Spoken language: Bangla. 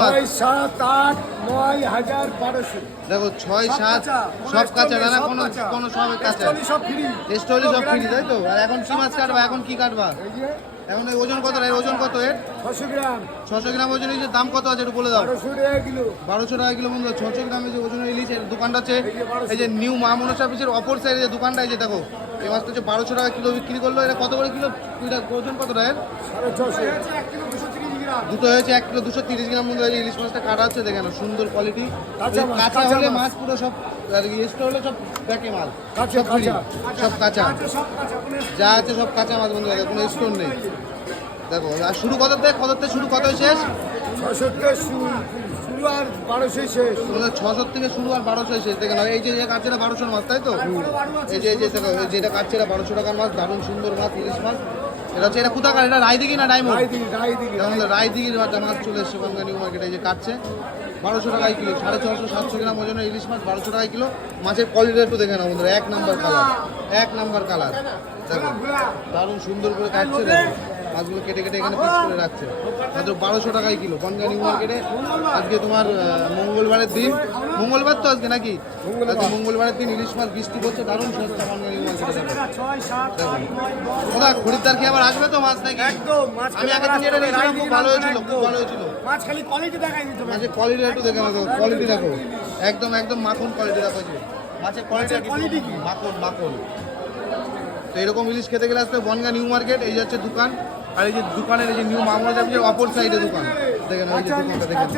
মাছ? 6, 7, 8, 9, 1200। দেখো 6, 7 সব কাঁচা না, কোনো সব কাঁচা। সব ফ্রি। স্টোরি সব ফ্রি তাই তো? আর এখন কি মাছ কাটবা? এখন কি কাটবা? এই যে এখন এই ওজন কত? এর ওজন কত এর? 600 গ্রাম। 600 গ্রাম ওজন ইলিশের দাম কত আছে একটু বলে দাও। 1200 টাকা কিলো। 1200 টাকা কিলো বন্ধু। 600 গ্রামের যে ওজনের ইলিশ, এর দোকানটা আছে এই যে নিউ মা মনসা অফিসের অপর সাইডে যে দোকানটা, এই যে দেখো এই মাছটা হচ্ছে 1200 টাকা কিলো বিক্রি করলো। এটা কত করে কিলো? এটা ওজন কত এর? 650। 1 কিলো 230 গ্রাম। দুটো হয়েছে 1 কিলো 230 গ্রাম বন্ধু। এই ইলিশ মাছটা কাটা হচ্ছে, দেখেন সুন্দর কোয়ালিটি। কাঁচা মাছ, কাঁচা কাঁচা হলে মাছ। মাছ পুরো সব, আর ইলিশটা হলে সব ব্যাকে মাল, কাঁচা, সব free, কাঁচা। সব কাঁচা। সব কাঁচা। যা আছে সব কাঁচা মাছ বন্ধু, কোনো স্টোর নেই। দেখো আর শুরু কত থেকে শুরু, কত শেষ? 600 থেকে শুরু আর 1200 শেষ। 600 থেকে শুরু আর 1200 শেষ। দেখেন এই যে কাটছে এটা 1200 মাছ তাই তো? এই যে দেখো যেটা কাটছে এটা 1200 টাকার মাছ, দারুণ সুন্দর মাছ, ইলিশ মাছ। এটা হচ্ছে, এটা কোথাকার? এটা রায়দিঘি না ডায়মন্ড? রায়দিঘির মাছ চলে এসছে বাংলা নিউ মার্কেটে। এই যে কাটছে 1200 টাকায় কিলো, 650 700 গ্রাম ওজনের ইলিশ মাছ 1200 টাকায় কিলো। মাছের কোয়ালিটি একটু দেখে নাও বন্ধুরা, 1 নাম্বার কালার, 1 নাম্বার কালার। দেখো দারুণ সুন্দর করে কাটছে, দেখো মাছগুলো কেটে কেটে এখানে পিস করে রাখছে। মাত্র 1200 টাকায় কিলো বনগাঁ নিউ মার্কেটে। আজকে তোমার মঙ্গলবারের দিন, মঙ্গলবার তো আজকে নাকি? আজকে মঙ্গলবারের দিন ইলিশ মাছ বৃষ্টি পড়ছে, দারুণ সস্তা বনগাঁ নিউ মার্কেটে। ওরা খরিদ্দার কি আবার আসবে তো মাছ নাকি? আমি আগের দিন যেটা নিয়েছিলাম খুব ভালো হয়েছিল, খুব ভালো হয়েছিল। মাছ খালি কোয়ালিটি দেখাই দিতে হবে। মাছের কোয়ালিটি একটু দেখে নাও, কোয়ালিটি দেখো একদম একদম মাখন কোয়ালিটি দেখো। যে মাছের কোয়ালিটি কি মাখন মাখন। তো এরকম ইলিশ খেতে গেলে আসতে বনগাঁ নিউ মার্কেট। এই যাচ্ছে দোকান, আর এই যে দোকানের এই যে নিউ মামলা অপর সাইডে দোকান, দেখেন ওই যে দোকানটা দেখেন।